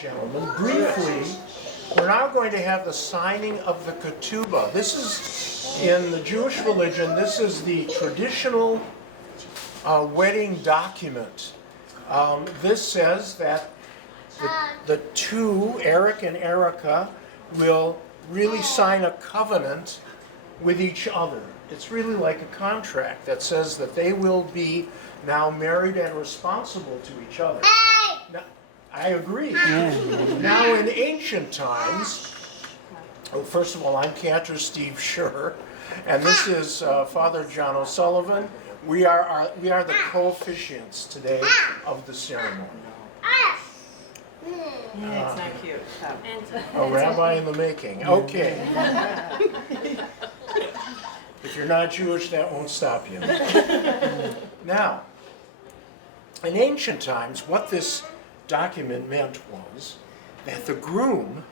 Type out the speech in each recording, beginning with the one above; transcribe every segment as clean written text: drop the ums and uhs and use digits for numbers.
Gentlemen, briefly, we're now going to have the signing of the ketubah. This is, in the Jewish religion, this is the traditional wedding document. This says that the two, Eric and Erica, will really sign a covenant with each other. It's really like a contract that says that they will be now married and responsible to each other. Now, I agree. Now, in ancient times, first of all, I'm Cantor Steve Scher, and this is Father John O'Sullivan. We are the co-officiants today of the ceremony. It's not cute. A rabbi in the making. Okay. If you're not Jewish, that won't stop you. Now, in ancient times, what this document meant was that the groom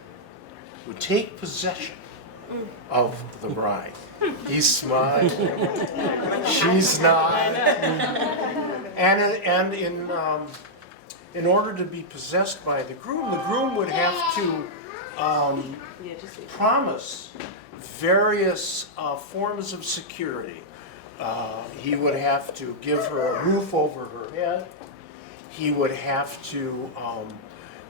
would take possession of the bride. He's smiling. She's not. And in order to be possessed by the groom would have to promise various forms of security. He would have to give her a roof over her head. He would have to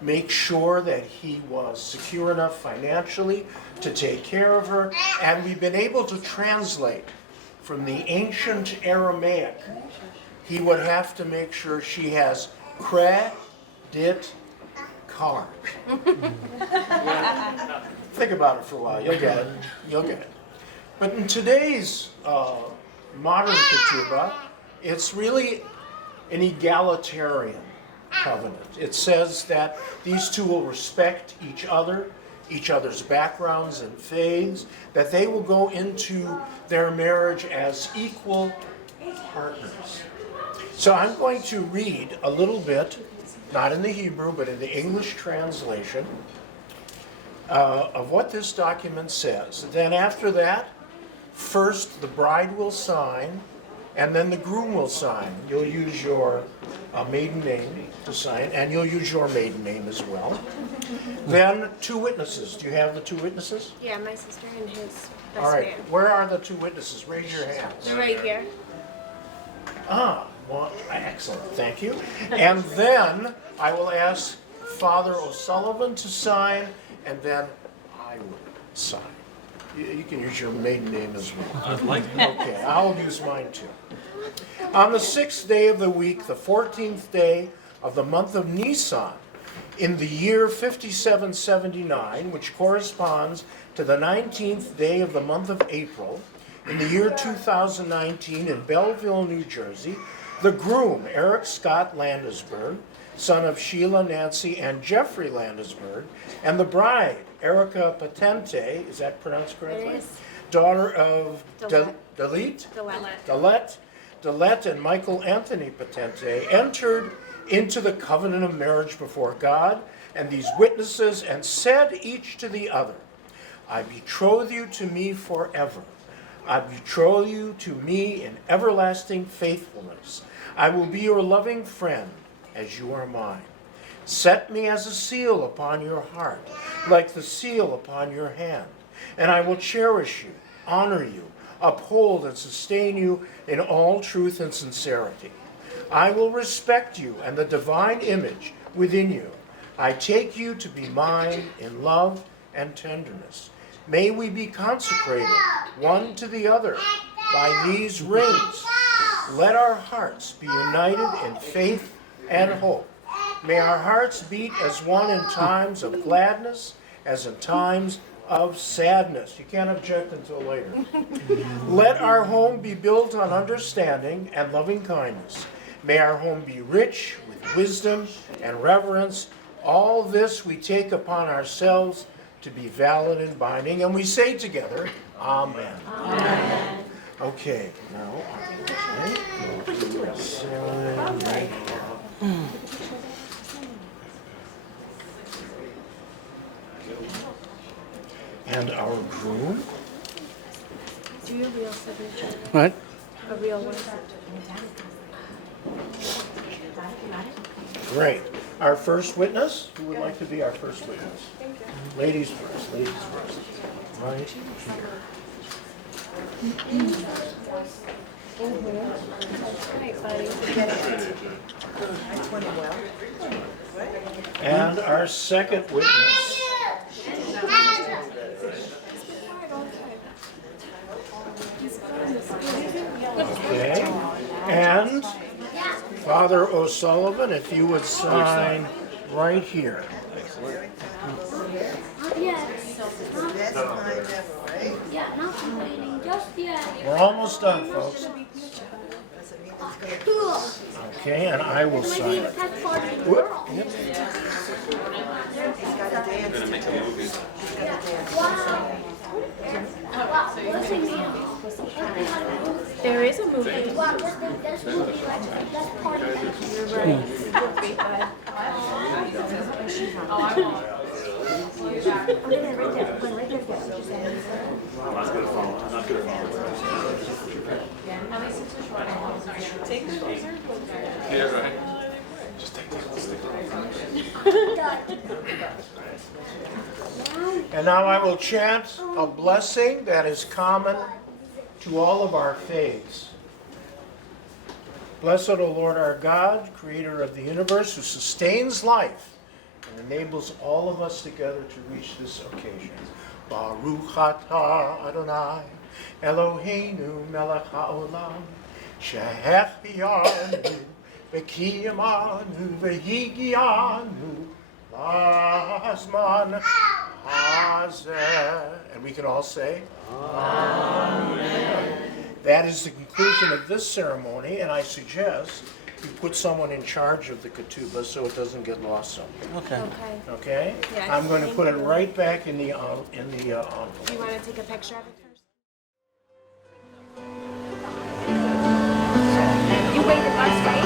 make sure that he was secure enough financially to take care of her. And we've been able to translate from the ancient Aramaic. He would have to make sure she has credit card. Think about it for a while. You'll get it. You'll get it. But in today's modern ketubah, it's really an egalitarian covenant. It says that these two will respect each other's backgrounds and faiths, that they will go into their marriage as equal partners. So I'm going to read a little bit, not in the Hebrew, but in the English translation of what this document says. Then after that, first the bride will sign, and then the groom will sign. You'll use your maiden name to sign, and you'll use your maiden name as well. Then two witnesses. Do you have the two witnesses? Yeah, my sister and his best All right. man. Where are the two witnesses? Raise your hands. They're right here. Well, excellent. Thank you. And then I will ask Father O'Sullivan to sign, and then I will sign. You can use your maiden name as well. I'd like Okay, I'll use mine too. On the 6th day of the week, the 14th day of the month of Nisan, in the year 5779, which corresponds to the 19th day of the month of April, in the year 2019 in Belleville, New Jersey, the groom, Eric Scott Landesberg, son of Sheila, Nancy, and Jeffrey Landesberg, and the bride, Erica Patente, is that pronounced correctly? It is. Daughter of Delette. Delette and Michael Anthony Patente entered into the covenant of marriage before God and these witnesses and said each to the other, I betroth you to me forever. I betroth you to me in everlasting faithfulness. I will be your loving friend as you are mine. Set me as a seal upon your heart, like the seal upon your hand, and I will cherish you, honor you, uphold and sustain you in all truth and sincerity. I will respect you and the divine image within you. I take you to be mine in love and tenderness. May we be consecrated one to the other by these rings. Let our hearts be united in faith and hope. May our hearts beat as one in times of gladness as in times of sadness. You can't object until later. Let our home be built on understanding and loving kindness. May our home be rich with wisdom and reverence. All this we take upon ourselves to be valid and binding. And we say together, Amen. Amen. Okay, now, okay. our groom. Do your real signature. What? A real one. Great. Our first witness? Who would like to be our first witness? Ladies first, ladies first. Right here. And our second witness. Okay. And Father O'Sullivan, if you would sign right here. Yeah, not completing just yet. We're almost done, folks. Cool. Okay, and I will Might be sign the it. best part in the world. Whoop. Wow. Wow, listen, man. There is a movie. Wow, what's the best movie, like the best part of it? You're right. Great vibe. I'm gonna write that. I'm gonna write that down. Take the laser. And now I will chant a blessing that is common to all of our faiths. Blessed, O Lord our God, creator of the universe, who sustains life and enables all of us together to reach this occasion. Baruch atah Adonai, Eloheinu melech haolam, shehechianu, v'kiyamanu, v'higianu, lazman hazeh. And we can all say, Amen. That is the conclusion of this ceremony, and I suggest you put someone in charge of the ketubah so it doesn't get lost somewhere. Okay. Okay. Okay? Yes, I'm going to thank put it you. right back in the envelope. Do you want to take a picture of it first? You waited last night?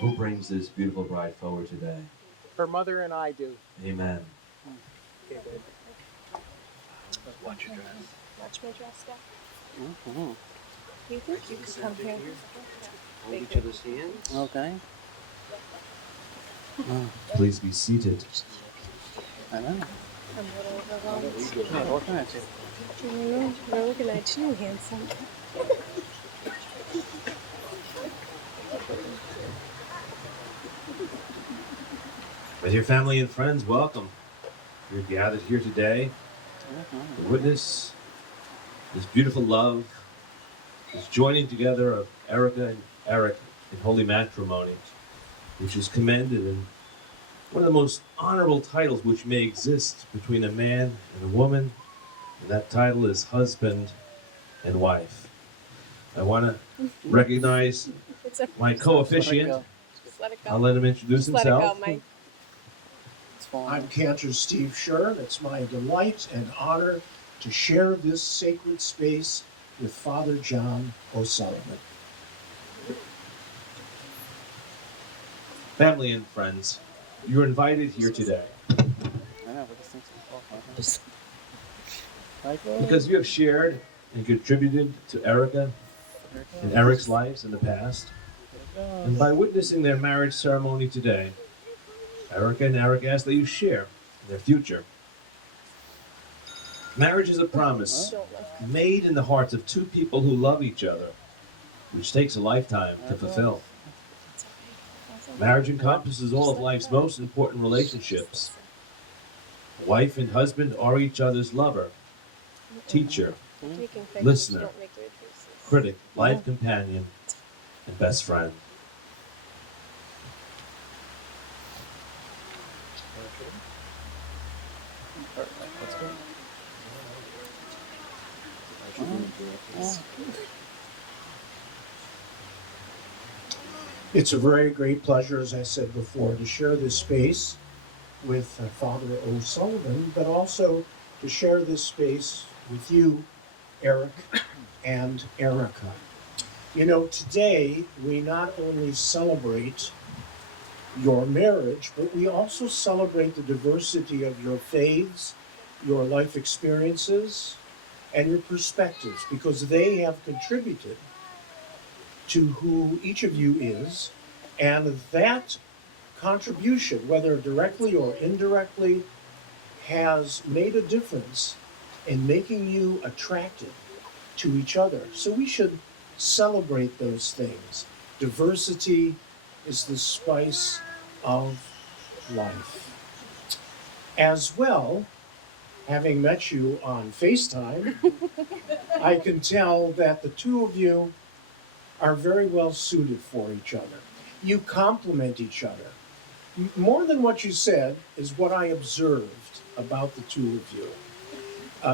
Who brings this beautiful bride forward today? Her mother and I do. Amen. Okay, babe. Watch your dress. Watch my dress stuff. Mm-hmm. You think you could come here? Hold each other's hands. Okay. Please be seated. I know. I'm a little overwhelmed. Yeah, what can I say? We're looking at you, handsome. My dear family and friends, welcome. You're gathered here today to witness this beautiful love, this joining together of Erica and Eric in holy matrimony, which is commended in one of the most honorable titles which may exist between a man and a woman, and that title is husband and wife. I want to recognize It's a, my co-officiant. just let it go. I'll let him introduce Just let it go, himself. Mike. It's fine. I'm Cantor Steve Scher. It's my delight and honor to share this sacred space with Father John O'Sullivan. Family and friends, you're invited here today I know, but this thing's just like because you have shared and contributed to Erica and Eric's lives in the past. And by witnessing their marriage ceremony today, Erica and Eric ask that you share their future. Marriage is a promise made in the hearts of two people who love each other, which takes a lifetime to fulfill. Marriage encompasses all of life's most important relationships. Wife and husband are each other's lover, teacher, Taking pictures, listener, don't make weird faces. critic, life companion, and best friend. Let's go. It's a very great pleasure, as I said before, to share this space with Father O'Sullivan, but also to share this space with you, Eric and Erica. You know, today we not only celebrate your marriage, but we also celebrate the diversity of your faiths, your life experiences, and your perspectives, because they have contributed to who each of you is, and that contribution, whether directly or indirectly, has made a difference in making you attractive to each other. So we should celebrate those things. Diversity is the spice of life. As well, having met you on FaceTime, I can tell that the two of you are very well suited for each other. You complement each other. More than what you said is what I observed about the two of you.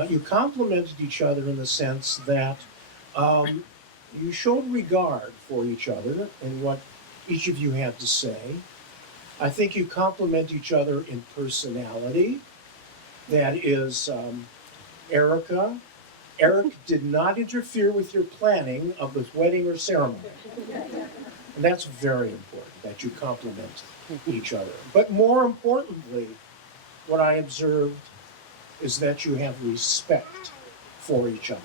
You complemented each other in the sense that you showed regard for each other in what each of you had to say. I think you complement each other in personality. That is, Erica. Eric did not interfere with your planning of the wedding or ceremony. And that's very important, that you complement each other. But more importantly, what I observed is that you have respect for each other.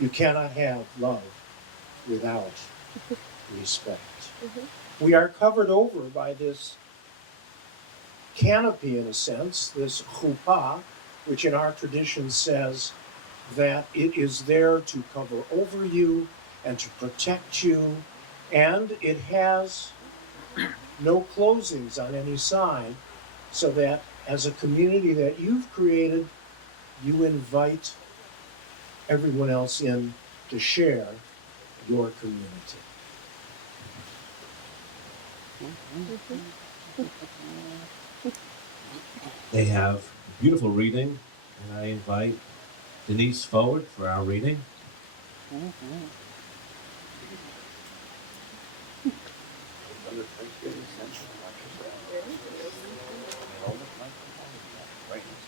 You cannot have love without respect. We are covered over by this canopy, in a sense, this chuppah, which in our tradition says that it is there to cover over you and to protect you, and it has no closings on any side, so that as a community that you've created, you invite everyone else in to share your community. They have a beautiful reading, and I invite Denise forward for our reading.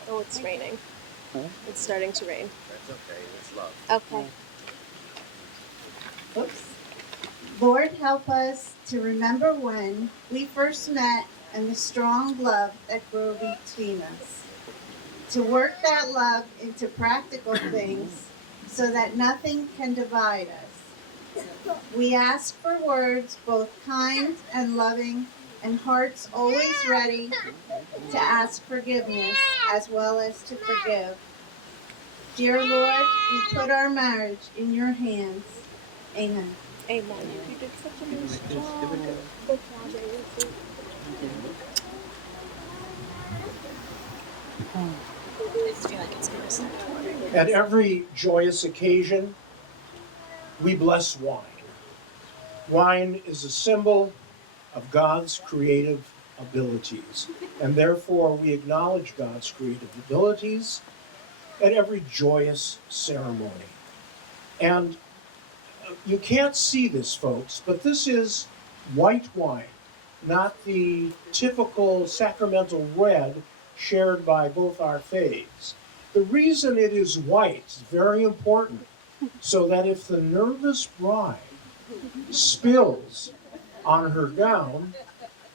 Oh, it's raining. Huh? It's starting to rain. That's okay, it's love. Okay. Whoops. Lord, help us to remember when we first met and the strong love that grew between us. To work that love into practical things so that nothing can divide us. We ask for words both kind and loving and hearts always ready to ask forgiveness as well as to forgive. Dear Lord, we put our marriage in your hands. Amen. Amen. You did such a nice job. Give it away. Good job, Avery. I just feel like it's gonna start. At every joyous occasion, we bless wine. Wine is a symbol of God's creative abilities, and therefore we acknowledge God's creative abilities at every joyous ceremony. And you can't see this, folks, but this is white wine, not the typical sacramental red shared by both our faiths. The reason it is white is very important, so that if the nervous bride spills on her gown,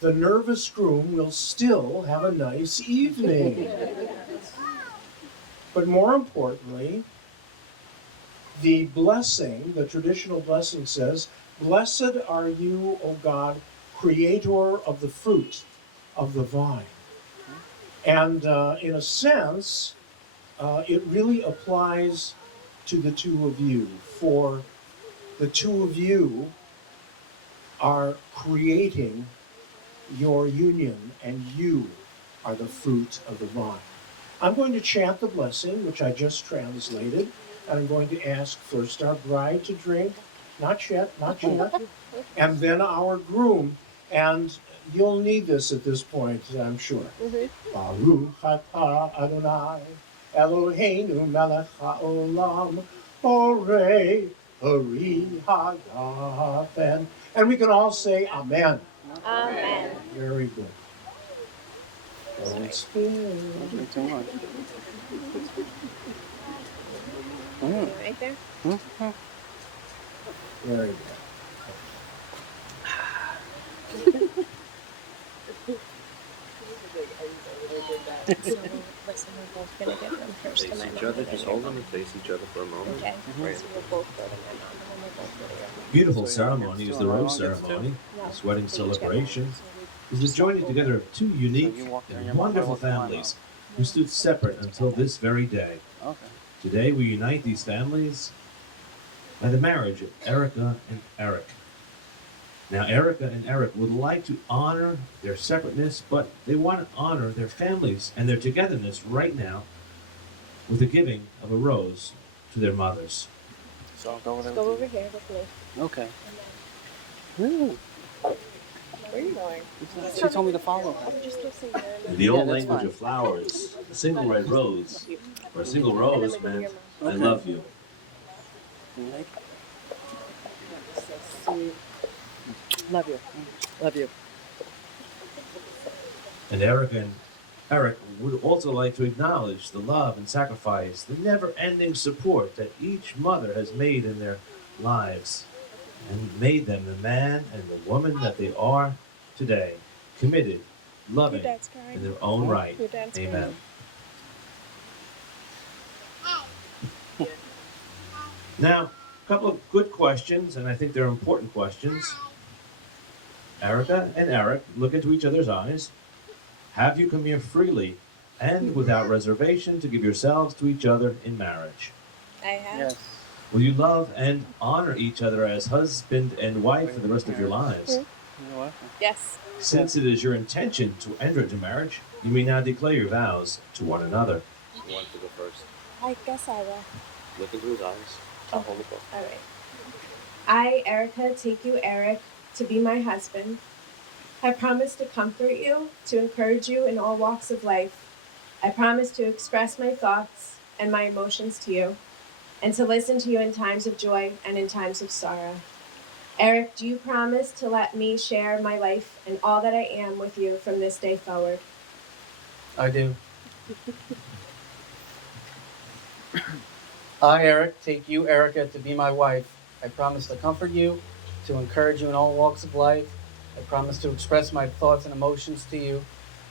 the nervous groom will still have a nice evening. But more importantly, the blessing, the traditional blessing says, "Blessed are you, O God, creator of the fruit of the vine." And in a sense, it really applies to the two of you, for the two of you are creating your union, and you are the fruit of the vine. I'm going to chant the blessing, which I just translated, and I'm going to ask first our bride to drink, not yet, and then our groom. And you'll need this at this point, I'm sure. Baruch atah Adonai, Eloheinu melech haolam, borei pari hagafen. And we can all say amen. Amen. Very good. Don't spill. Don't drink too much. Right there. Very good. So, listen, we're both gonna give them first to Face my each mom. other, and then just your hold them mom. and face each other for a moment. Okay. Right. So we'll both go to my mom, and then we'll both go to your mom. Beautiful So your mom ceremony gets is two the and my rose mom gets two? ceremony, No, this wedding they each get one. celebration. So we Is the just joining both together of two unique you walk there, and your mom wonderful walks to my mom. families who stood separate until this very day. Okay. Today we unite these families by the marriage of Erica and Eric. Now, Erica and Eric would like to honor their separateness, but they want to honor their families and their togetherness right now with the giving of a rose to their mothers. So I'll go over there go with over here with me. you. Okay. And then, Ooh. where are you going? She told me to follow her. Oh, just listen there. And In then the old that's language fine. of flowers, a single red rose, or a single and then rose we go to meant, your I Okay. love you. You like? So sweet. Love you. Love you. And Erica and Eric would also like to acknowledge the love and sacrifice, the never-ending support that each mother has made in their lives and made them the man and the woman that they are today, committed, loving Your dad's crying. in their own right. Your dad's Amen. crying. Now, a couple of good questions, and I think they're important questions. Erica and Eric, look into each other's eyes. Have you come here freely and without reservation to give yourselves to each other in marriage? I have. Yes. Will you love and honor each other as husband and wife for the rest of your lives? You're welcome. Yes. Since it is your intention to enter into marriage, you may now declare your vows to one another. You want to go first. I guess I will. Look into his eyes. I'll hold the book. All right. I, Erica, take you, Eric, to be my husband. I promise to comfort you, to encourage you in all walks of life. I promise to express my thoughts and my emotions to you, and to listen to you in times of joy and in times of sorrow. Eric, do you promise to let me share my life and all that I am with you from this day forward? I do. I, Eric, take you, Erica, to be my wife. I promise to comfort you, to encourage you in all walks of life. I promise to express my thoughts and emotions to you,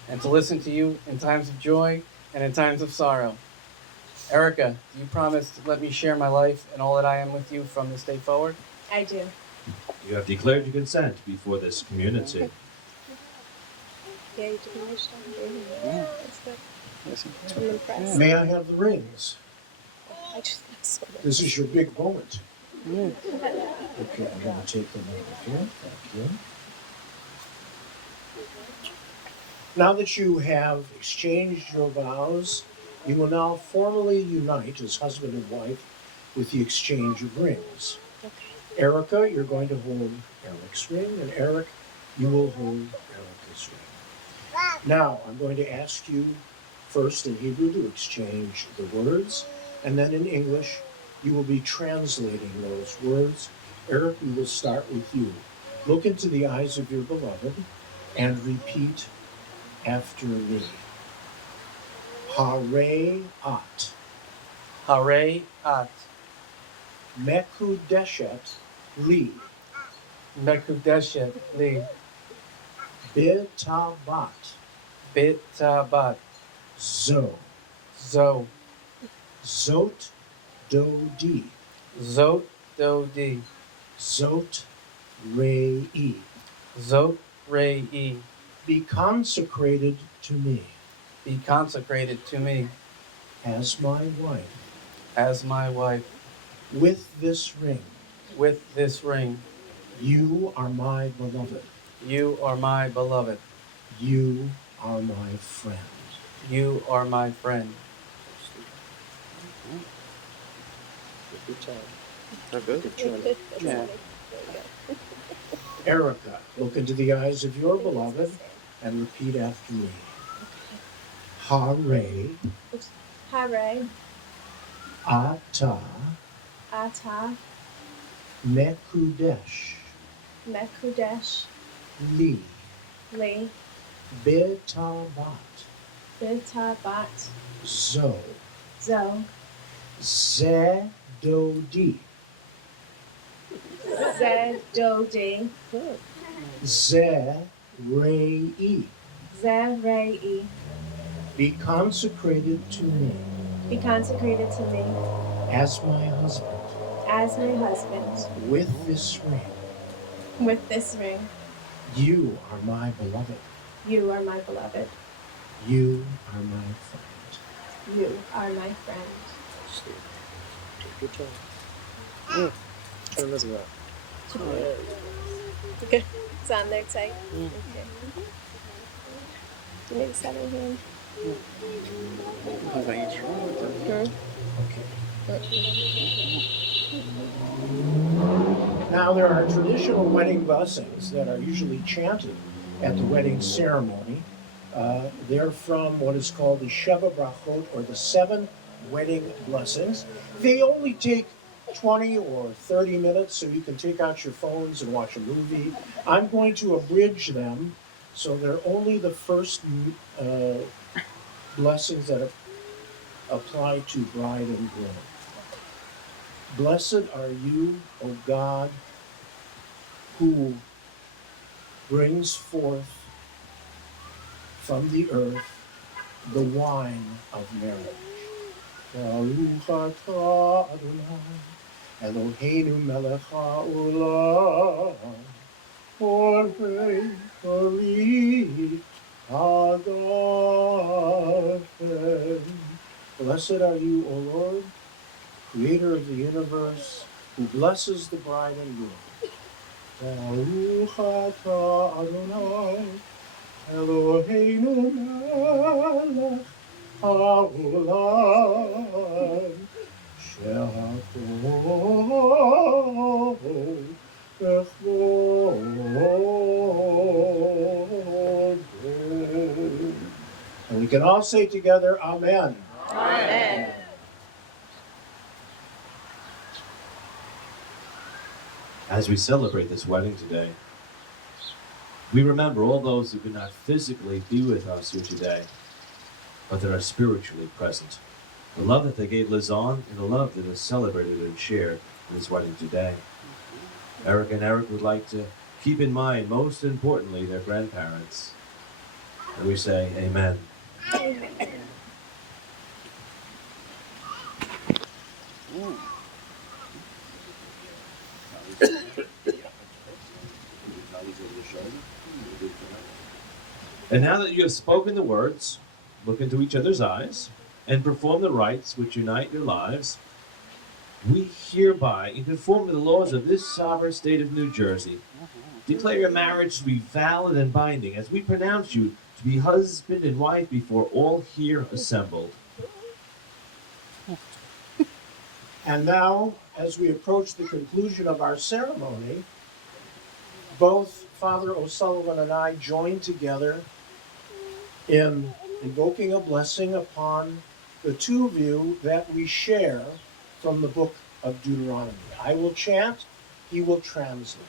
and to listen to you in times of joy and in times of sorrow. Erica, do you promise to let me share my life and all that I am with you from this day forward? I do. You have declared your consent before this community. Yeah, you did a nice job. Yeah. That's good. Listen. I'm impressed. May I have the rings? I just that's so This is your big moment. Yeah. Okay, I'm going to take them over here. Thank you. Now that you have exchanged your vows, you will now formally unite as husband and wife with the exchange of rings. okay. Erica, you're going to hold Eric's ring, and Eric, you will hold Erica's ring. Now, I'm going to ask you first in Hebrew to exchange the words, and then in English, you will be translating those words. Eric, we will start with you. Look into the eyes of your beloved and repeat after me. Hare at. Hare at. Mekudeshet li. Mekudeshet li. Bitabat. Bitabat. Zo. Zo. Zot dodi. Zot dodi. Zot rei. Zot rei. Be consecrated to me Be consecrated to me as my wife as my wife. with this ring. With this ring, You are my beloved. you are my beloved. You are my friend. You are my friend. Good job. Oh, good. Good. That's Yeah. funny. There you Erica, look into the eyes of your beloved and repeat after me. Hare Hare, ata Ata, mekudesh Mekudesh, li Li, betabat Bitabat, zo Zo, zedodi Zedodi, zerei. Zerei. Be consecrated to me Be consecrated to me as my husband as my husband with this ring. with this ring. You are my beloved. You are my beloved. You are my friend. You are my friend. Good job. Yeah. Turn this around. Okay. It's on there tight. Okay. You need a setting hand. Because I eat Hmm? Now, there are traditional wedding blessings that are usually chanted at the wedding ceremony. They're from what is called the Sheva Brachot, or the 7 wedding blessings. They only take 20 or 30 minutes, so you can take out your phones and watch a movie. I'm going to abridge them, so they're only the first blessings that apply to bride and groom. Blessed are you, O God, who brings forth from the earth the wine of marriage. Baruch atah Adonai, Eloheinu melech haolam, borei pari hadafen. Blessed are you, O Lord, Creator of the universe, who blesses the bride and groom. Baruch atah Adonai, Eloheinu melech haolam, she'akol bechvodo. And we can all say together, Amen. Amen. As we celebrate this wedding today, we remember all those who could not physically be with us here today, but that are spiritually present. The love that they gave lives on, and the love that is celebrated and shared in this wedding today. Eric and Eric would like to keep in mind, most importantly, their grandparents. And we say, Amen. And now that you have spoken the words, look into each other's eyes, and perform the rites which unite your lives, we hereby, in conformity to the laws of this sovereign state of New Jersey, declare your marriage to be valid and binding, as we pronounce you to be husband and wife before all here assembled. And now, as we approach the conclusion of our ceremony, both Father O'Sullivan and I join together in invoking a blessing upon the two of you that we share from the book of Deuteronomy. I will chant, he will translate.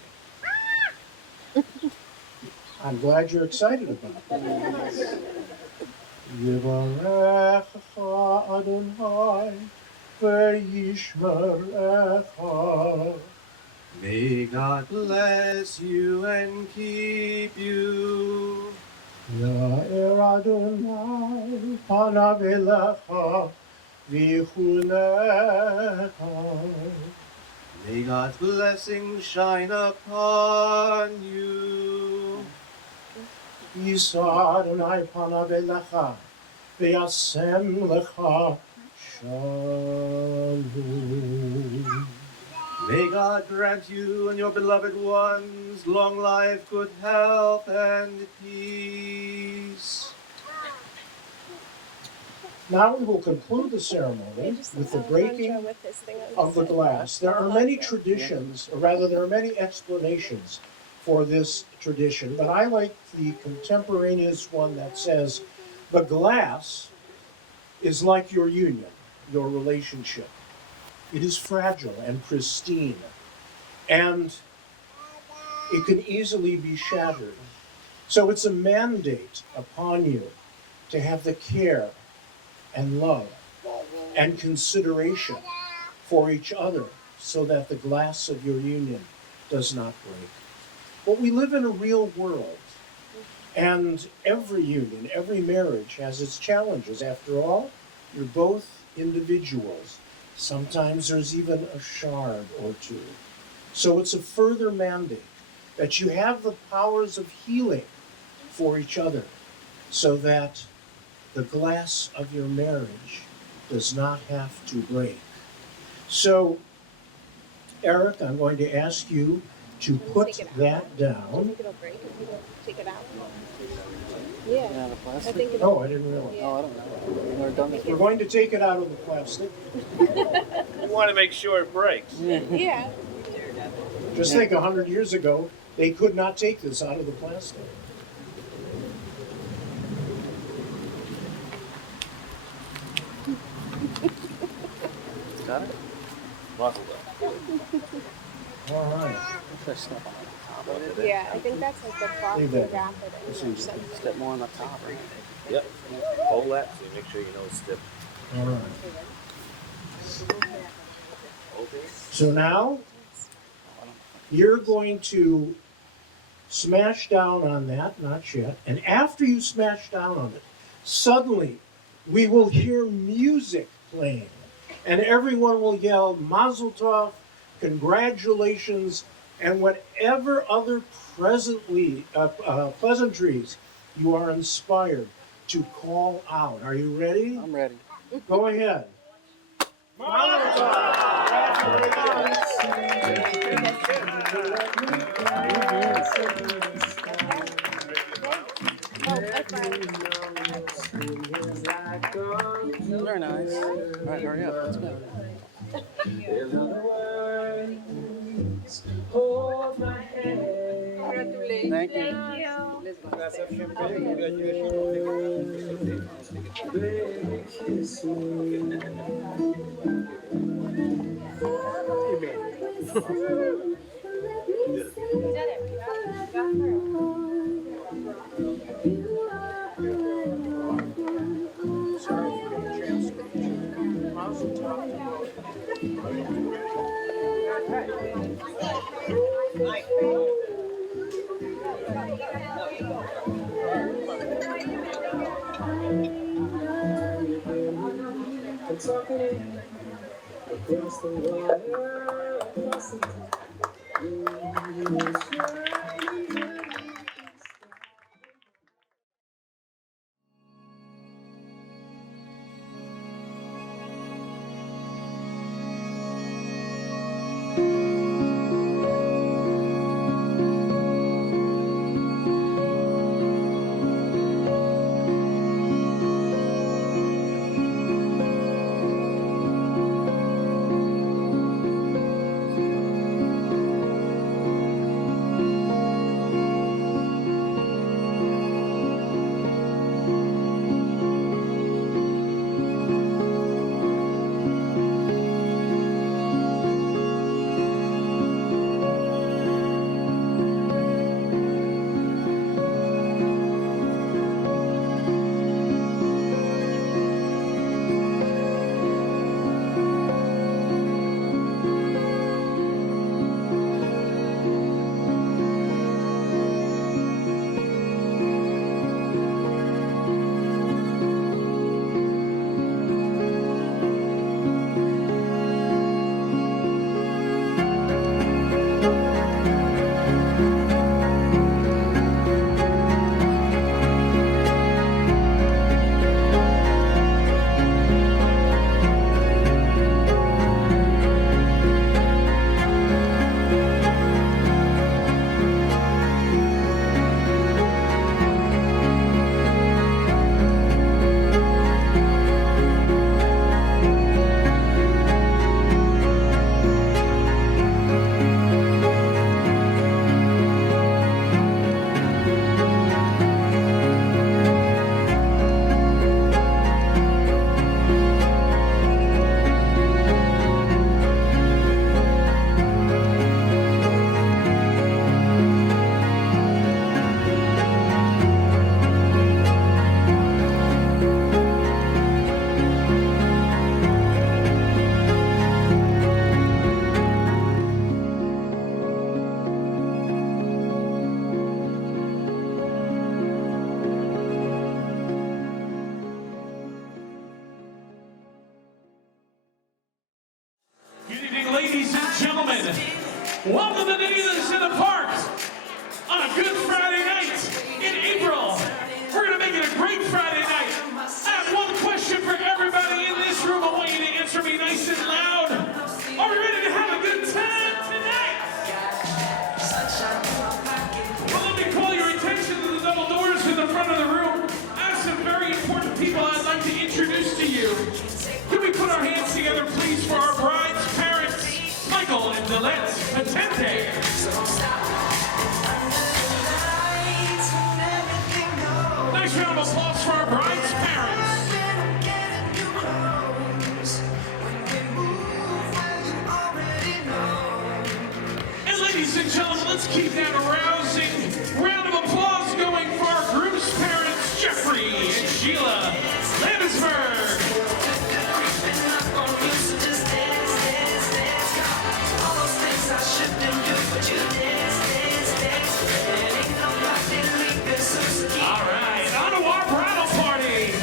I'm glad you're excited about that. Yivarecha Adonai ve'yishmerecha. May God bless you and keep you. Ya'er Adonai panav elecha v'yichunecha. May God's blessing shine upon you. Yisa Adonai panav elecha v'yasem lecha shalom. May God grant you and your beloved ones long life, good health, and peace. Now we will conclude the ceremony with the breaking of the glass. There are many traditions, or rather there are many explanations for this tradition, but I like the contemporaneous one that says the glass is like your union, your relationship. It is fragile and pristine, and it can easily be shattered. So it's a mandate upon you to have the care and love and consideration for each other so that the glass of your union does not break. But we live in a real world, and every union, every marriage has its challenges. After all, you're both individuals. Sometimes there's even a shard or two. So it's a further mandate that you have the powers of healing for each other so that the glass of your marriage does not have to break. So, Eric, I'm going to ask you to put that down. Think it'll break if you don't take it out? Yeah, Yeah. the I plastic. think it Oh, I didn't realize. Oh, I don't know. I've never done this We're before. going to take it out of the plastic. We want to make sure it breaks. Yeah. Just think, 100 years ago, they could not take this out of the plastic. Got it? Muzzled up. All right. There's stuff on the top of it. Yeah, I think that's like the cloth Leave to that. wrap it in. or something. Step more on the top, right? Yep. Hold that so you make sure you know it's stiff. All right. Okay. So now, you're going to smash down on that, not yet, and after you smash down on it, suddenly we will hear music playing, and everyone will yell Mazel Tov, congratulations, and whatever other pleasantries you are inspired to call out. Are you ready? I'm ready. Go ahead. Mazel Tov! Very nice. All right, hurry up. Let's go. Thank you. Mazel Tov. Ladies and gentlemen, welcome to Naninas in the Park on a good Friday night in April. We're going to make it a great Friday night. I have one question for everybody in this room. I want you to answer me nice and loud. Are we ready to have a good time tonight? Well, let me call your attention to the double doors in the front of the room. I have some very important people I'd like to introduce to you. Can we put our hands together, please, for our bride's parents, Michael and Delette Patente. Nice round of applause for our bride's parents. And ladies and gentlemen, let's keep that a rousing round of applause going for our groom's parents, Jeffrey and Sheila Landisberg. All right, on to our bridal party.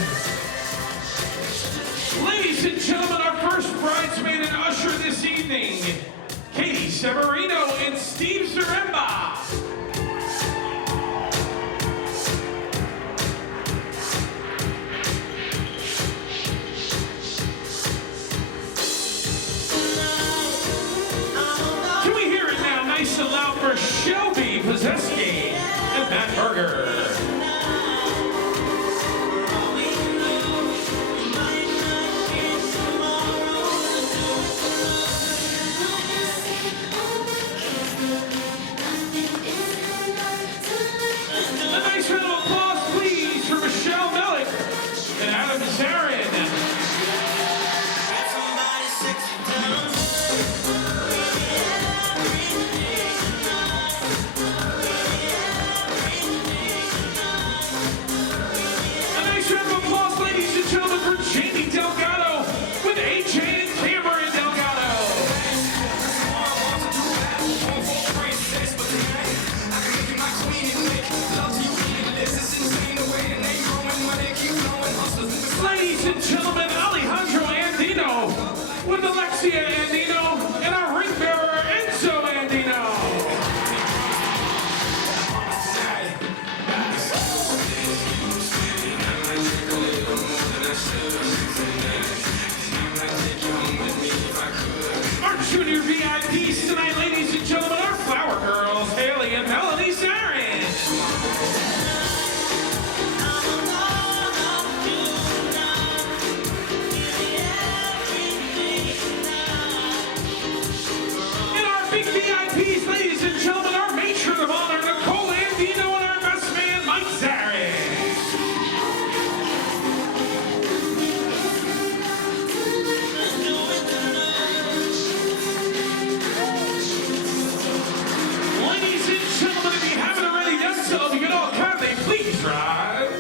Ladies and gentlemen, our first bridesmaid and usher this evening, Katie Severino and Steve Zaremba. Can we hear it now, nice and loud for Shelby Pozeski and Matt Berger. A nice round of applause, please, for Michelle Melick and Adam Zarin. A nice round of applause, ladies and gentlemen, for Jamie Delgado with AJ and Cameron Delgado. you and your VIPs tonight, ladies and gentlemen, our flower girls, Haley and Melanie Zarin. And our big VIPs, ladies and gentlemen, our matron of honor, Nicole Andino, and our best man, Mike Zarin. Ladies and gentlemen, if you haven't already done so, you can all kindly please rise.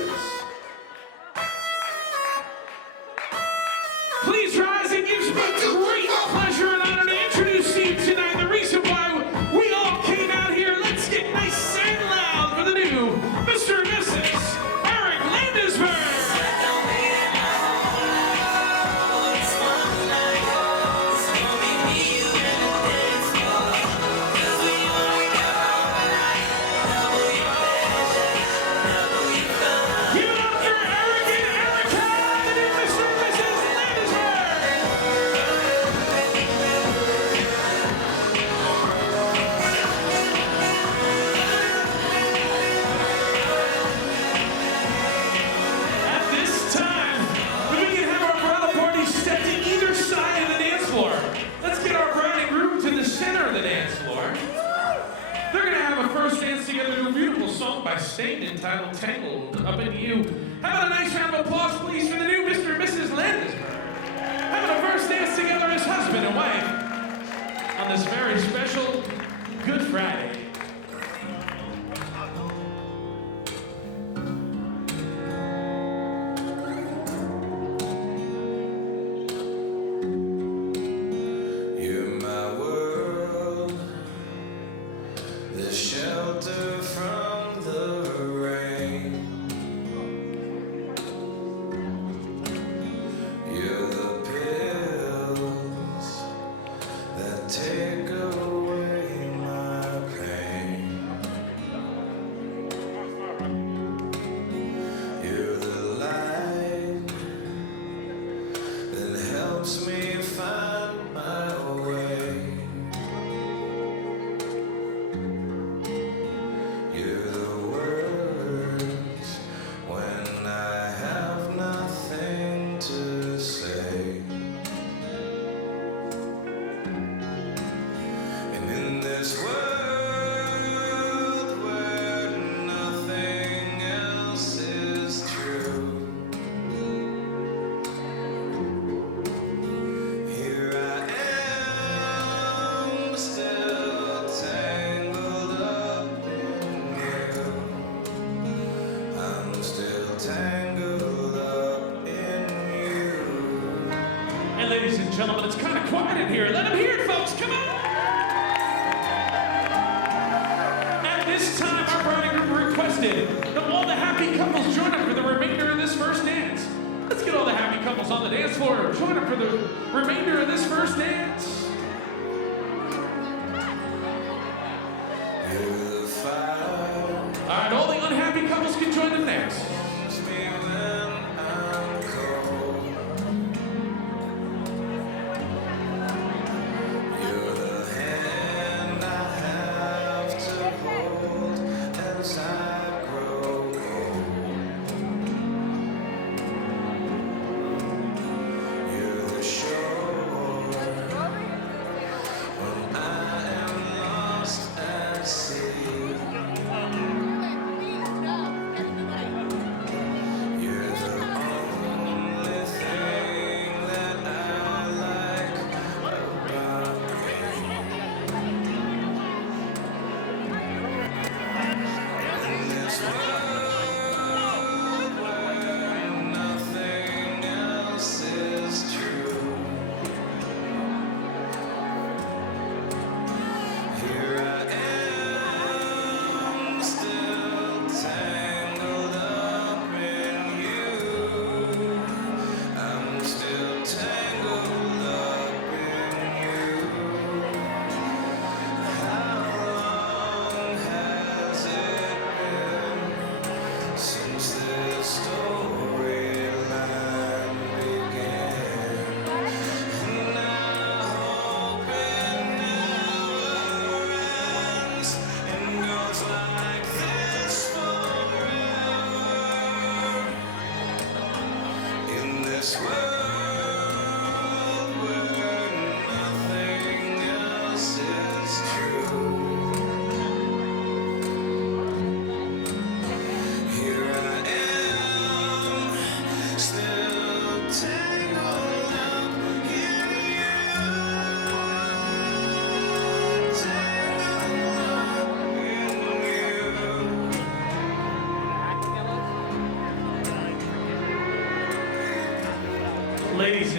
Please rise. It gives me great pleasure and honor to introduce to you tonight the reason why we all came out here. Let's get nice and loud for the new Mr. and Mrs. Eric Landisberg. Give it up for Eric and Erica, the new Mr. and Mrs. Landisberg. At this time, we can have our bridal party step to either side of the dance floor. Let's get our bride and groom to the center of the dance floor. They're going to have a first dance together to a beautiful song by Sting entitled Tangled Up in You. How about a nice round of applause, please, for the new Mr. and Mrs. Landisberg. Having a first dance together as husband and wife on this very special Good Friday. You're my world, the shelter from the rain. You're the pills that take away my pain. You're the light that helps me find my way. You're the words when I have nothing to say. And in this world where nothing else is true, here I am, still tangled up in you. I'm still tangled up in you. And ladies and gentlemen, it's kind of quiet in here. Let them hear it, folks. Come on. At this time, our bride and groom requested that all the happy couples join them for the remainder of this first dance. Let's get all the happy couples on the dance floor. Join them for the remainder of this first dance. You're the fire, All right, all the unhappy couples can join them next. warms me when I'm cold. You're the hand I have to hold as I grow cold. You're the shore when I am lost at sea.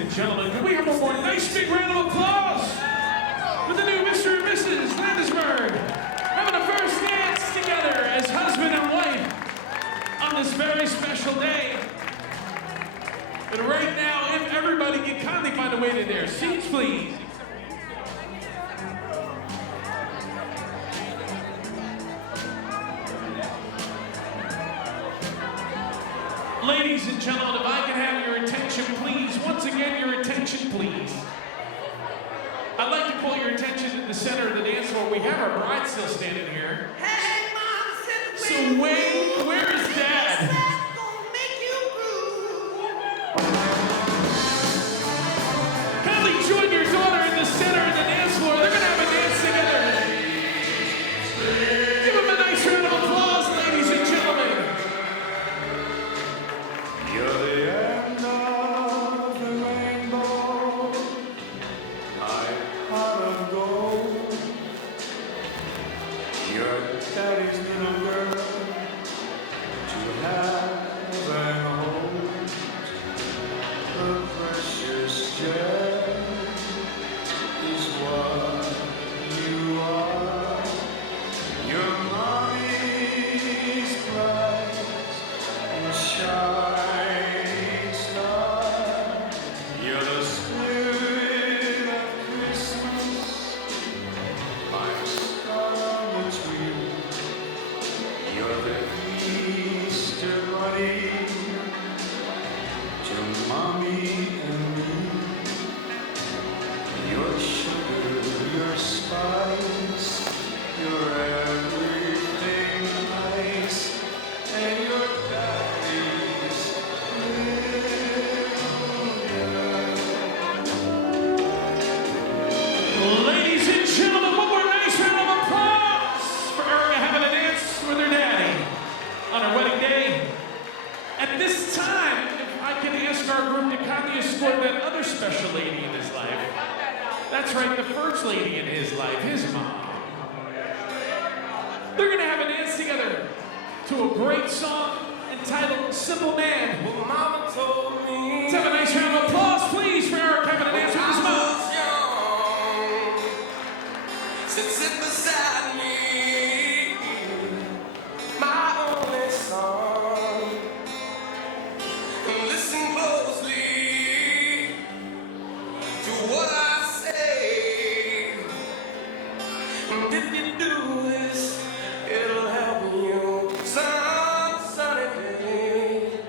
and gentlemen, can we have one more nice big round of applause for the new Mr. and Mrs. Landisberg having a first dance together as husband and wife on this very special day. And right now, if everybody can kindly find a way to their seats, please. Ladies and gentlemen, if I can have your attention, please. Once again, your attention, please. I'd like to call your attention to the center of the dance floor. We have our bride still standing here. Hey, Mama, So Wayne, where is Dad? Kindly join your daughter in the center of the dance floor. They're gonna have a dance together. Give them a nice round of applause, ladies and gentlemen. You're the end of the rainbow, my heart of gold. Your daddy's little girl to have and hold. A precious gem is what you are. Your mommy's bright and shining star. You're the spirit of Christmas, my star on the tree. You're the Easter bunny to mommy and me. Your sugar, your spice, your everything nice, and your daddy's Ladies and gentlemen, one more nice round of applause for Erica having a dance with her daddy on her wedding day. At this time, if I can ask our group to kindly escort that other special lady in his life. That's right, the first lady in his life, his mom. They're gonna have a dance together to a great song entitled Simple Man. Well, Mama told me Let's have a nice round of applause, please, for Eric having a dance with his mom. sit beside me, my only son, and listen closely to what I say. And if you do this, it'll help you some sunny day.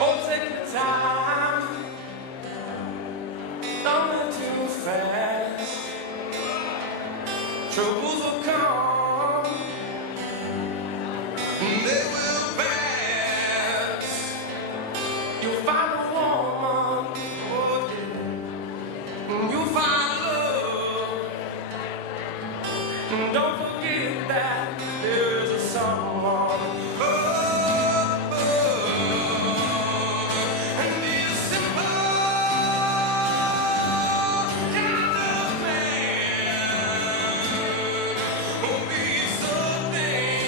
Oh, take the time, don't move too fast. Troubles will come, and they will pass. You'll find a woman, oh yeah, and you'll find love. And don't forget that there's a someone. And be a simple kind of man. Oh, be something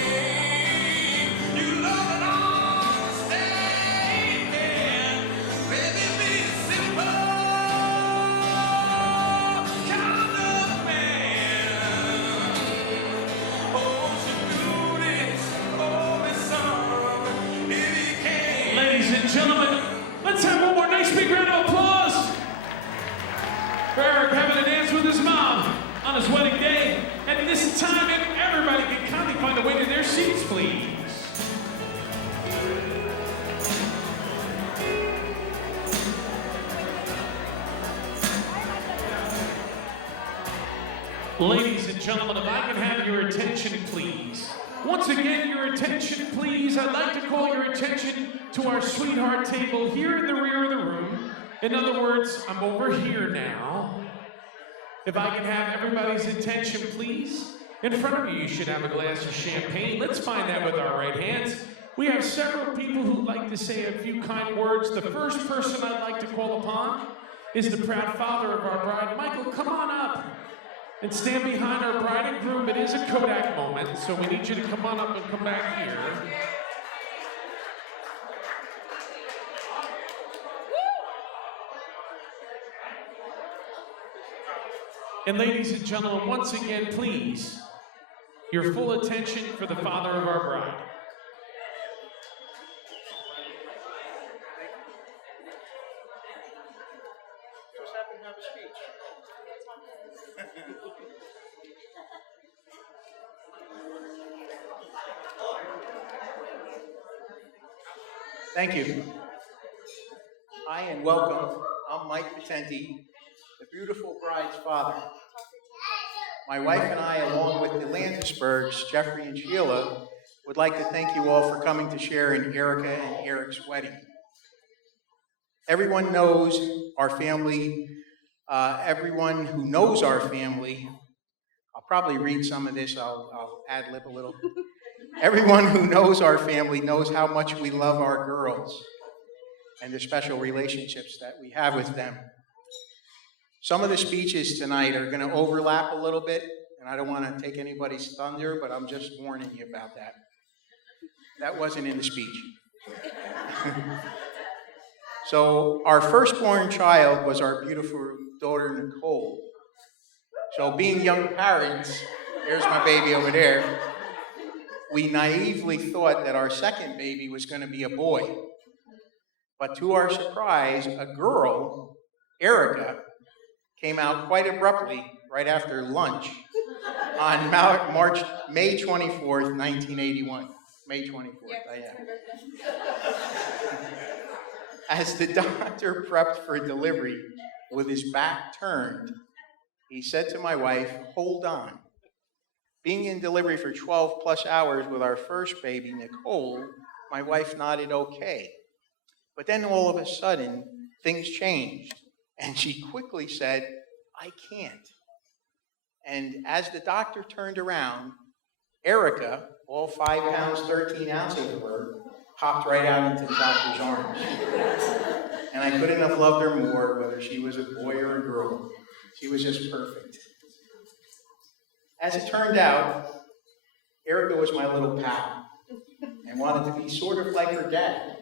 you love and understand. Baby, be a simple kind of man. Oh, won't you do this? Oh, Miss Summer, if you can. Ladies and gentlemen, let's have one more nice big round of applause for Eric having a dance with his mom on his wedding day. And this time, if everybody can kindly find a way to their seats, please. Ladies and gentlemen, if I can have your attention, please. Once again, your attention, please. I'd like to call your attention to our sweetheart table here in the rear of the room. In other words, I'm over here now. If I can have everybody's attention, please. In front of you, you should have a glass of champagne. Let's find that with our right hands. We have several people who'd like to say a few kind words. The first person I'd like to call upon is the proud father of our bride. Michael, come on up and stand behind our bride and groom. It is a Kodak moment, so we need you to come on up and come back here. And ladies and gentlemen, once again, please, your full attention for the father of our bride. Thank you. Hi and welcome. I'm Mike Patenti, the beautiful bride's father. My wife and I, along with the Landisbergs, Jeffrey and Sheila, would like to thank you all for coming to share in Erica and Eric's wedding. Everyone knows our family. Everyone who knows our family, I'll probably read some of this, I'll ad-lib a little. Everyone who knows our family knows how much we love our girls and the special relationships that we have with them. Some of the speeches tonight are going to overlap a little bit, and I don't want to take anybody's thunder, but I'm just warning you about that. That wasn't in the speech. So our firstborn child was our beautiful daughter, Nicole. So being young parents, there's my baby over there, we naively thought that our second baby was going to be a boy. But to our surprise, a girl, Erica, came out quite abruptly right after lunch on May 24th, 1981. May 24th, I am. As the doctor prepped for delivery with his back turned, he said to my wife, "Hold on." Being in delivery for 12 plus hours with our first baby, Nicole, my wife nodded okay. But then all of a sudden, things changed, and she quickly said, "I can't." And as the doctor turned around, Erica, all 5 pounds, 13 ounces of her, hopped right out into the doctor's arms. And I couldn't have loved her more, whether she was a boy or a girl. She was just perfect. As it turned out, Erica was my little pal and wanted to be sort of like her dad.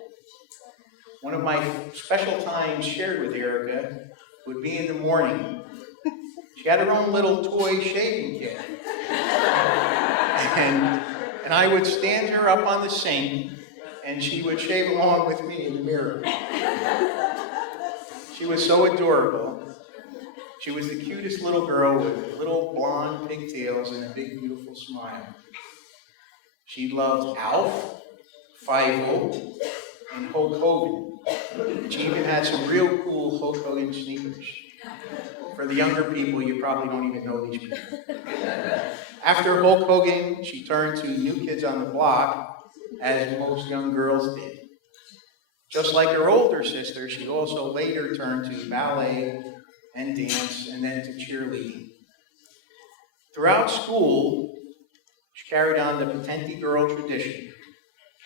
One of my special times shared with Erica would be in the morning. She had her own little toy shaving kit. And I would stand her up on the sink, and she would shave along with me in the mirror. She was so adorable. She was the cutest little girl with little blonde pigtails and a big, beautiful smile. She loved Alf, Fievel, and Hulk Hogan. She even had some real cool Hulk Hogan sneakers. For the younger people, you probably don't even know these people. After Hulk Hogan, she turned to New Kids on the Block, as most young girls did. Just like her older sister, she also later turned to ballet and dance, and then to cheerleading. Throughout school, she carried on the Patenti girl tradition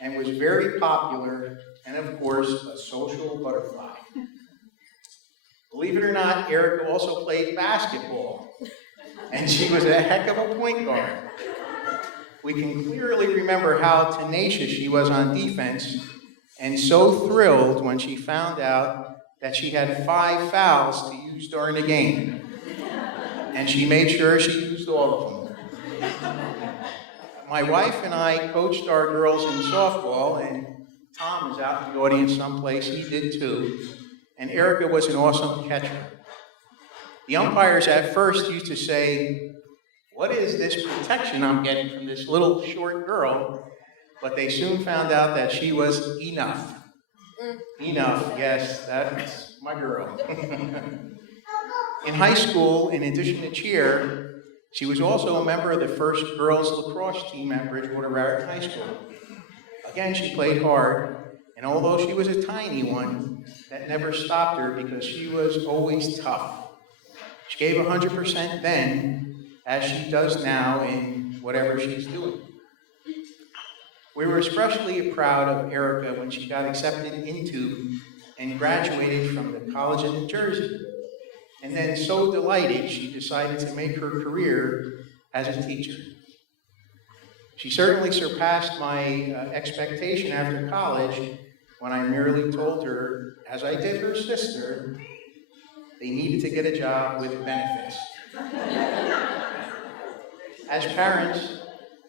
and was very popular and, of course, a social butterfly. Believe it or not, Erica also played basketball, and she was a heck of a point guard. We can clearly remember how tenacious she was on defense and so thrilled when she found out that she had 5 fouls to use during the game. And she made sure she used all of them. My wife and I coached our girls in softball, and Tom is out in the audience someplace, he did too. And Erica was an awesome catcher. The umpires at first used to say, "What is this protection I'm getting from this little short girl?" But they soon found out that she was enough. Enough, yes, that's my girl. In high school, in addition to cheer, she was also a member of the first girls lacrosse team at Bridgewater Raritan High School. Again, she played hard, and although she was a tiny one, that never stopped her because she was always tough. She gave 100% then, as she does now in whatever she's doing. We were especially proud of Erica when she got accepted into and graduated from the college in New Jersey. And then, so delighted, she decided to make her career as a teacher. She certainly surpassed my expectation after college when I merely told her, as I did her sister, they needed to get a job with benefits. As parents,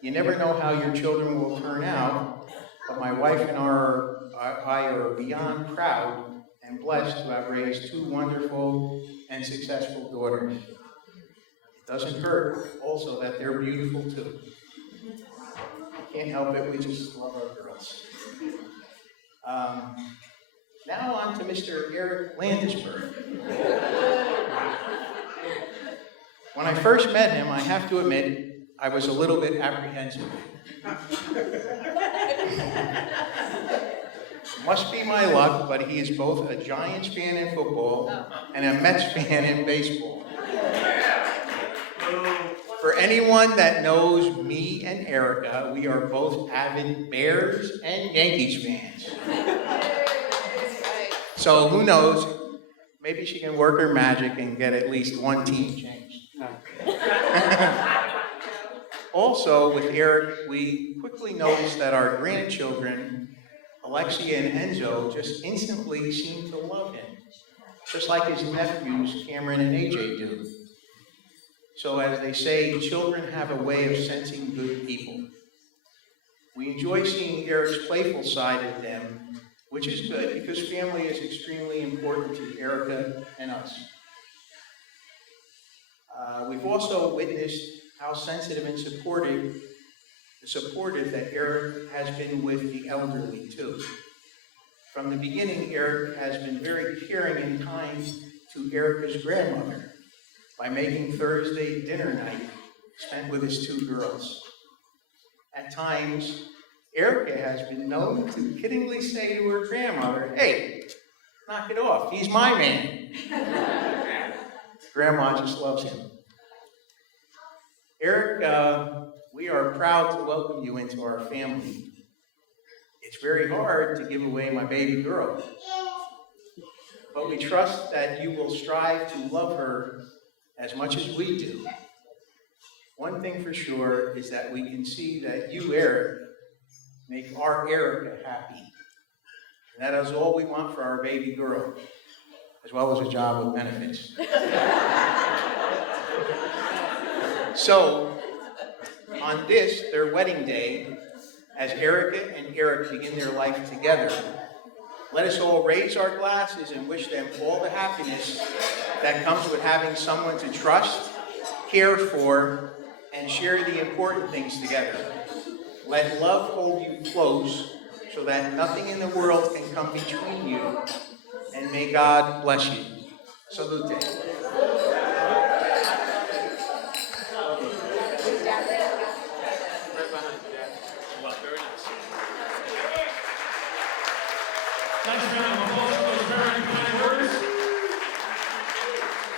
you never know how your children will turn out, but my wife and I are beyond proud and blessed to have raised two wonderful and successful daughters. It doesn't hurt also that they're beautiful too. Can't help it, we just love our girls. Now on to Mr. Eric Landisberg. When I first met him, I have to admit, I was a little bit apprehensive. Must be my luck, but he is both a Giants fan in football and a Mets fan in baseball. For anyone that knows me and Erica, we are both avid Bears and Yankees fans. So who knows, maybe she can work her magic and get at least one team changed. Also, with Eric, we quickly noticed that our grandchildren, Alexia and Enzo, just instantly seem to love him, just like his nephews, Cameron and AJ, do. So as they say, children have a way of sensing good people. We enjoy seeing Eric's playful side of them, which is good because family is extremely important to Erica and us. We've also witnessed how sensitive and supportive that Eric has been with the elderly too. From the beginning, Eric has been very caring and kind to Erica's grandmother by making Thursday dinner night spent with his two girls. At times, Erica has been known to kiddingly say to her grandmother, "Hey, knock it off, he's my man." Grandma just loves him. Eric, we are proud to welcome you into our family. It's very hard to give away my baby girl, but we trust that you will strive to love her as much as we do. One thing for sure is that we can see that you, Eric, make our Erica happy. And that is all we want for our baby girl, as well as a job with benefits. So, on this, their wedding day, as Erica and Eric begin their life together, let us all raise our glasses and wish them all the happiness that comes with having someone to trust, care for, and share the important things together. Let love hold you close so that nothing in the world can come between you, and may God bless you. Salute. Nice round of applause for those very kind words.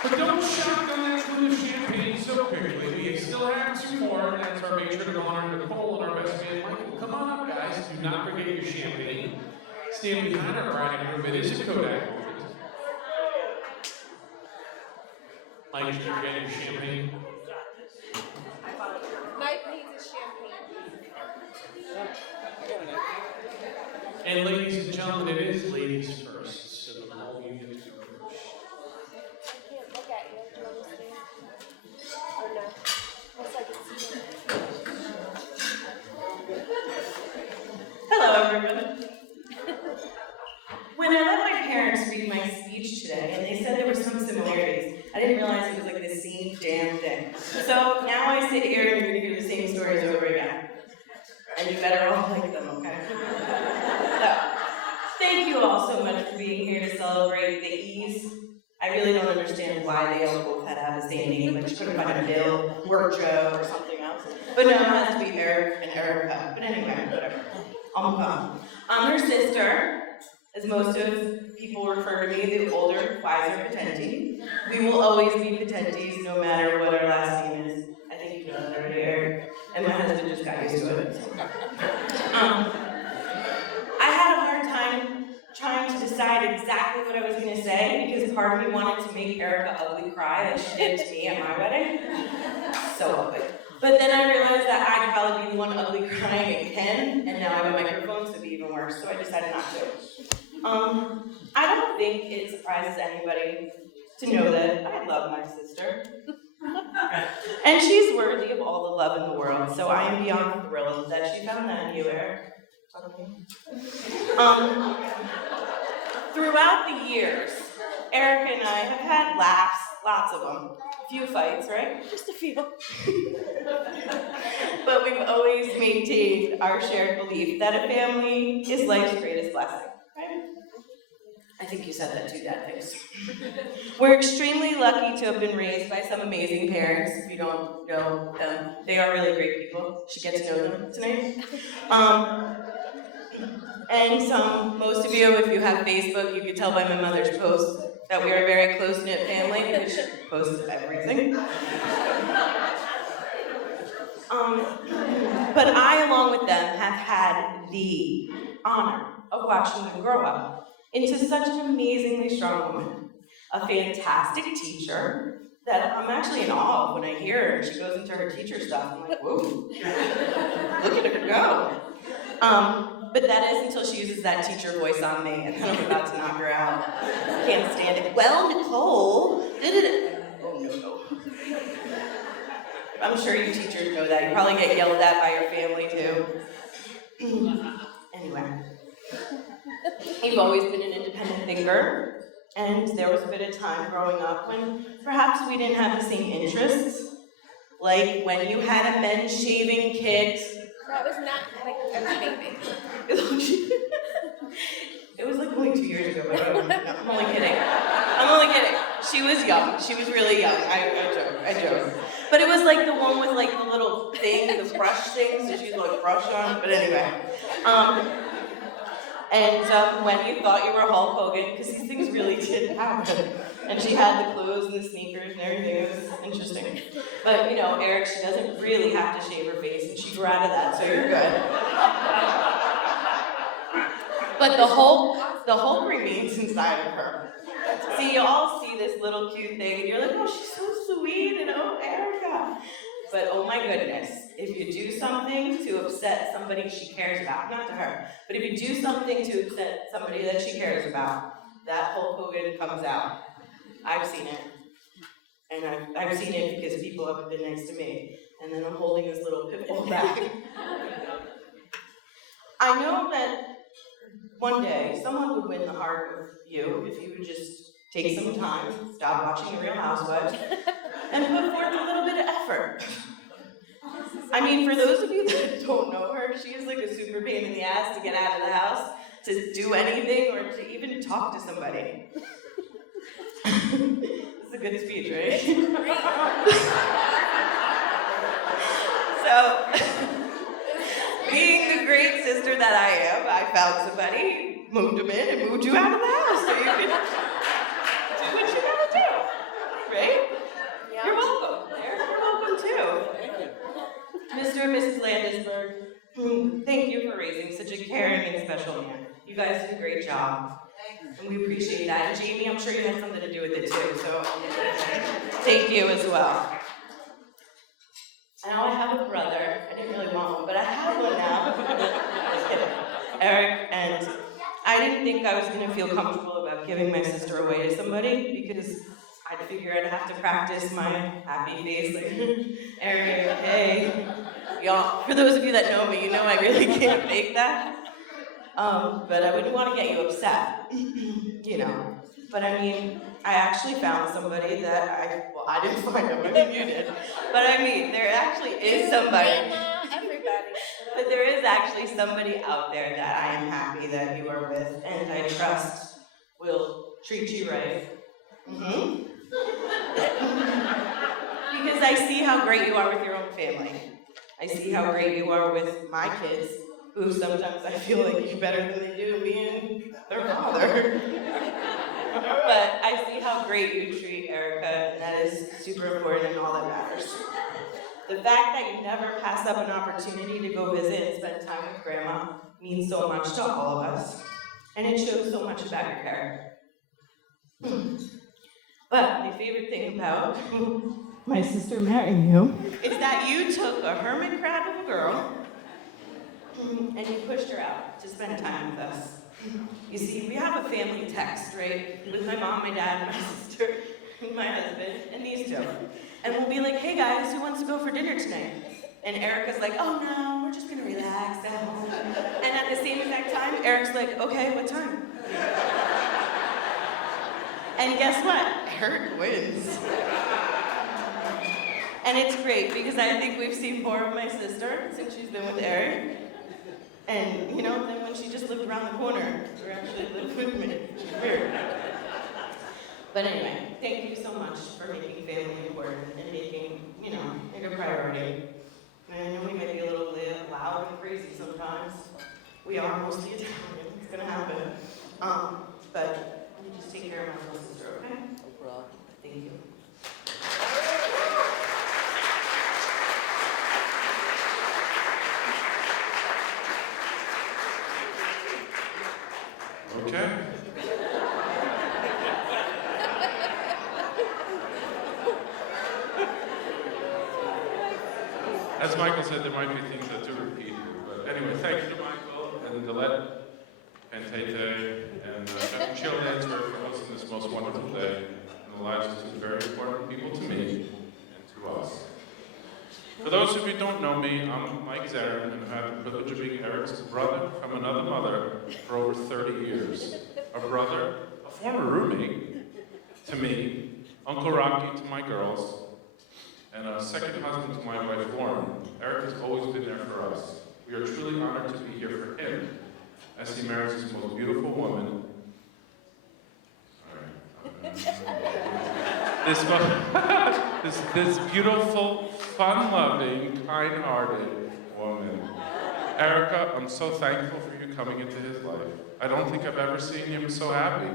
But don't shock us with the champagne so quickly. We still have two more, and that's our matron of honor, Nicole, and our best man, Michael. Come on up, guys. Do not forget your champagne. Stand behind our bride and groom. It is a Kodak. Mike, did you get your champagne? Mike needs a champagne. And ladies and gentlemen, it is ladies first, so all of you get to go first. I can't look at you. Do you understand? Or no? Unless I can see you. Hello, everyone. When I let my parents read my speech today, and they said there were some similarities, I didn't realize it was like the same damn thing. So now I sit here and you're going to hear the same stories over again. And you better all like them, okay? So, thank you all so much for being here to celebrate the E's. I really don't understand why they all both had to have the same name. Like, you couldn't find a Bill or Joe or something else. But no, it has to be Eric and Erica. But anyway, whatever. I'll move on. I'm her sister. As most of people refer to me, the older, wiser Patenti. We will always be Patentis no matter what our last name is. I think you know that already, Eric. And my husband just got used to it. part of me wanted to make Erica ugly cry like she did to me at my wedding. So ugly. But then I realized that I'd probably be the one ugly crying again, and now I have a microphone, so it'd be even worse, so I decided not to. I don't think it surprises anybody to know that I love my sister. And she's worthy of all the love in the world, so I am beyond thrilled that she found that in you, Eric. Throughout the years, Erica and I have had laughs, lots of them. A few fights, right? Just a few. But we've always maintained our shared belief that a family is life's greatest blessing, right? I think you said that too, Dad, thanks. We're extremely lucky to have been raised by some amazing parents. If you don't know them, they are really great people. You should get to know them tonight. And most of you, if you have Facebook, you can tell by my mother's post that we are a very close-knit family because she posts everything. But I, along with them, have had the honor of watching them grow up into such an amazingly strong woman, a fantastic teacher that I'm actually in awe of when I hear her and she goes into her teacher stuff. I'm like, whoa, look at her go. But that is until she uses that teacher voice on me, and then I'm about to knock her out. Can't stand it. Well, Nicole, oh no. I'm sure you teachers know that. You probably get yelled at by your family too. Anyway. You've always been an independent thinker, and there was a bit of time growing up when perhaps we didn't have the same interests, like when you had a men's shaving kit. That was not like I was a baby. It was like only 2 years ago, but I'm only kidding. I'm only kidding. She was young. She was really young. I joke. But it was like the one with like the little thing, the brush things that she'd like brush on. But anyway. And when you thought you were Hulk Hogan, because these things really did happen. And she had the clothes and the sneakers and everything. It was interesting. But you know, Eric, she doesn't really have to shave her face, and she grew out of that, so you're good. But the Hulk remains inside of her. See, you all see this little cute thing, and you're like, oh, she's so sweet, and oh, Erica. But oh my goodness, if you do something to upset somebody she cares about, not to her, but if you do something to upset somebody that she cares about, that Hulk Hogan comes out. I've seen it. And I've seen it because people have been nice to me. And then I'm holding this little pit bull back. I know that one day someone would win the heart of you if you would just take some time, stop watching The Real Housewives, and put forth a little bit of effort. I mean, for those of you that don't know her, she is like a super pain in the ass to get out of the house, to do anything, or to even talk to somebody. This is a good speech, right? So, being the great sister that I am, I found somebody, moved him in, and moved you out of the house so you can do what you gotta do, right? Yeah. You're welcome. You're welcome too. Mr. and Mrs. Landisberg, thank you for raising such a caring and special man. You guys did a great job, and we appreciate that. And Jamie, I'm sure you had something to do with it too, so thank you as well. Now I have a brother. I didn't really want one, but I have one now. Just kidding. Eric, and I didn't think I was going to feel comfortable about giving my sister away to somebody because I'd figure I'd have to practice my happy face, like, Eric, hey. Y'all, for those of you that know me, you know I really can't fake that. But I wouldn't want to get you upset, you know. But I mean, I actually found somebody that I didn't find him, I mean you did. But I mean, there actually is somebody. Everybody. But there is actually somebody out there that I am happy that you are with, and I trust will treat you right. Mm-hmm. Because I see how great you are with your own family. I see how great you are with my kids, who sometimes I feel like you better than they do me and their father. But I see how great you treat Erica, and that is super important and all that matters. The fact that you never pass up an opportunity to go visit and spend time with Grandma means so much to all of us, and it shows so much about your character. But my favorite thing about my sister marrying you is that you took a hermit crab of a girl and you pushed her out to spend time with us. You see, we have a family text, right? With my mom, my dad, my sister, my husband, and these two. And we'll be like, hey guys, who wants to go for dinner tonight? And Erica's like, oh no, we're just gonna relax at home. And at the same exact time, Eric's like, okay, what time? And guess what? Eric wins. And it's great because I think we've seen more of my sister since she's been with Eric. And, you know, then when she just lived around the corner, she actually lived with me. She's weird. But anyway, thank you so much for making family important and making, you know, it a priority. And I know we might be a little loud and crazy sometimes. We are mostly Italian. It's gonna happen. But you just take care of my little sister, okay? No problem. Thank you. Okay. As Michael said, there might be things that do repeat here, but anyway, thank you to Michael and Dilette and Tete and Dr. Children for hosting this most wonderful day in the lives of two very important people to me and to us. For those of you who don't know me, I'm Mike Zarin, and I've had the privilege of being Eric's brother from another mother for over 30 years. A brother, a former roommate to me, Uncle Rocky to my girls, and a second husband to my wife Lauren. Eric has always been there for us. We are truly honored to be here for him as he marries his most beautiful woman. This beautiful, fun-loving, kind-hearted woman. Erica, I'm so thankful for you coming into his life. I don't think I've ever seen him so happy,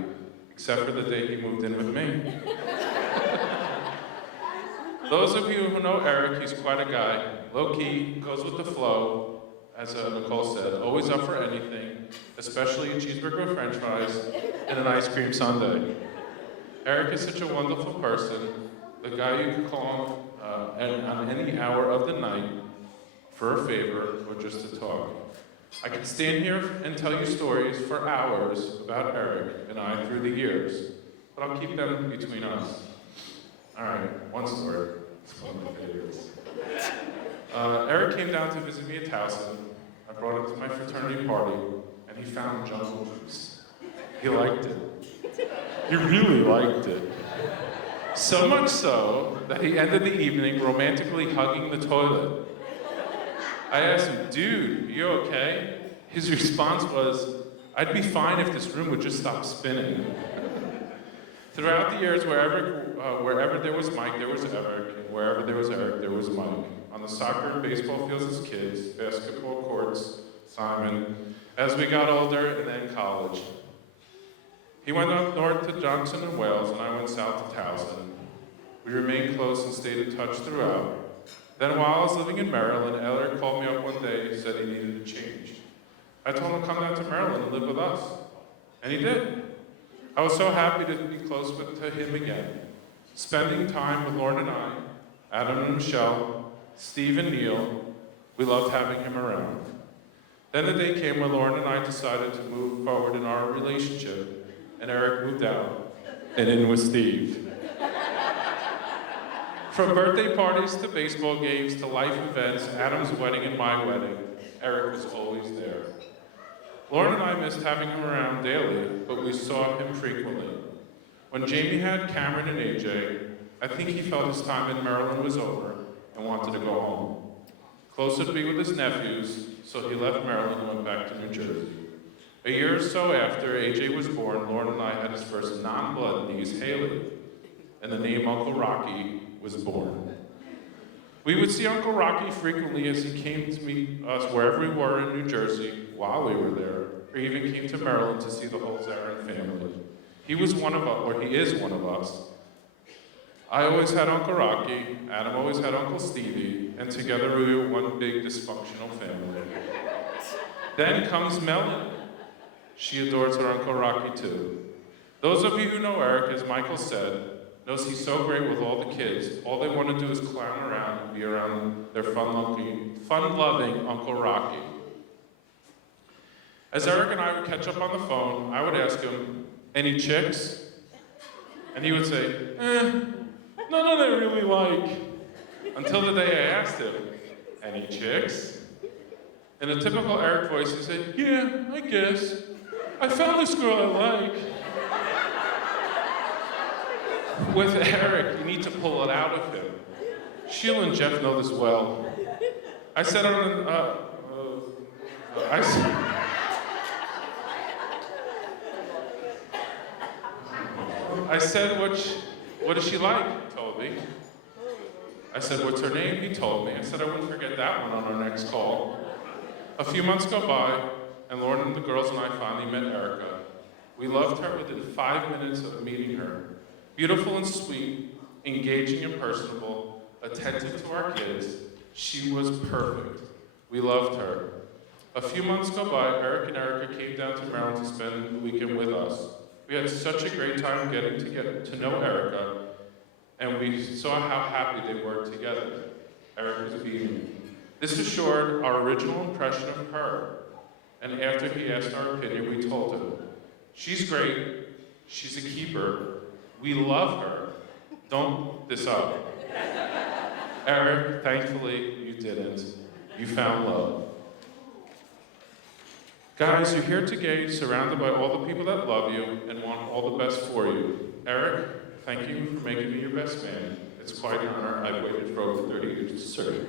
except for the day he moved in with me. Those of you who know Eric, he's quite a guy. Low-key, goes with the flow, as Nicole said, always up for anything, especially a cheeseburger with french fries and an ice cream sundae. Eric is such a wonderful person, the guy you can call on any hour of the night for a favor or just to talk. I could stand here and tell you stories for hours about Eric and I through the years, but I'll keep them between us. All right, one story. It's one of my favorites. Eric came down to visit me at Towson. I brought him to my fraternity party, and he found Jungle Juice. He liked it. He really liked it. So much so that he ended the evening romantically hugging the toilet. I asked him, dude, you okay? His response was, I'd be fine if this room would just stop spinning. Throughout the years, wherever there was Mike, there was Eric, and wherever there was Eric, there was Mike. On the soccer and baseball fields as kids, basketball courts, Simon, as we got older, and then college. He went up north to Johnson and Wales, and I went south to Towson. We remained close and stayed in touch throughout. Then while I was living in Maryland, Eric called me up one day and said he needed a change. I told him to come down to Maryland and live with us, and he did. I was so happy to be close to him again. Spending time with Lauren and I, Adam and Michelle, Steve and Neil, we loved having him around. Then the day came when Lauren and I decided to move forward in our relationship, and Eric moved out and in with Steve. From birthday parties to baseball games to life events, Adam's wedding and my wedding, Eric was always there. Lauren and I missed having him around daily, but we saw him frequently. When Jamie had Cameron and AJ, I think he felt his time in Maryland was over and wanted to go home. Closer to be with his nephews, so he left Maryland and went back to New Jersey. A year or so after AJ was born, Lauren and I had his first non-blood niece, Haley, and the name Uncle Rocky was born. We would see Uncle Rocky frequently as he came to meet us wherever we were in New Jersey while we were there, or even came to Maryland to see the whole Zarin family. He was one of us, or he is one of us. I always had Uncle Rocky, Adam always had Uncle Stevie, and together we were one big dysfunctional family. Then comes Melanie. She adores her Uncle Rocky too. Those of you who know Eric, as Michael said, knows he's so great with all the kids. All they want to do is clown around and be around their fun-loving Uncle Rocky. As Eric and I would catch up on the phone, I would ask him, "Any chicks?" And he would say, "None I really like." Until the day I asked him, "Any chicks?" In a typical Eric voice, he said, "Yeah, I guess. I found this girl I like." With Eric, you need to pull it out of him. Sheila and Jeff know this well. I said on I said, what does she like? He told me. I said, what's her name? He told me. I said, I wouldn't forget that one on our next call. A few months go by, and Lauren and the girls and I finally met Erica. We loved her within 5 minutes of meeting her. Beautiful and sweet, engaging and personable, attentive to our kids. She was perfect. We loved her. A few months go by, Eric and Erica came down to Maryland to spend the weekend with us. We had such a great time getting to know Erica, and we saw how happy they were together. Eric was beaming. This assured our original impression of her, and after he asked our opinion, we told him, she's great, she's a keeper, we love her, don't look this up. Eric, thankfully, you didn't. You found love. Guys, you're here today surrounded by all the people that love you and want all the best for you. Eric, thank you for making me your best man. It's quite an honor. I've waited for over 30 years to serve.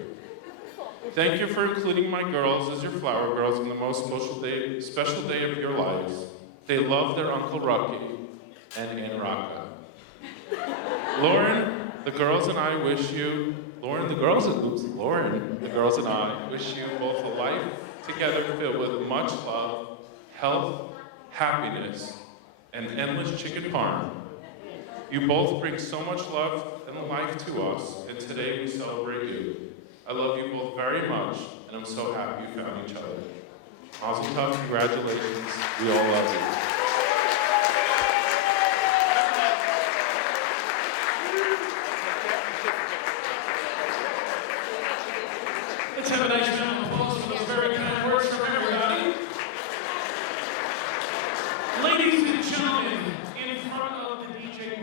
Thank you for including my girls as your flower girls on the most special day of your lives. They love their Uncle Rocky and Aunt Rocca. Lauren, the girls and I wish you, Lauren, the girls and I wish you both a life together filled with much love, health, happiness, and endless chicken parm. You both bring so much love and life to us, and today we celebrate you. I love you both very much, and I'm so happy you found each other. Mazel tov, congratulations. We all love you. Let's have a nice round of applause for those very kind words from everybody. Ladies and gentlemen, in front of the DJ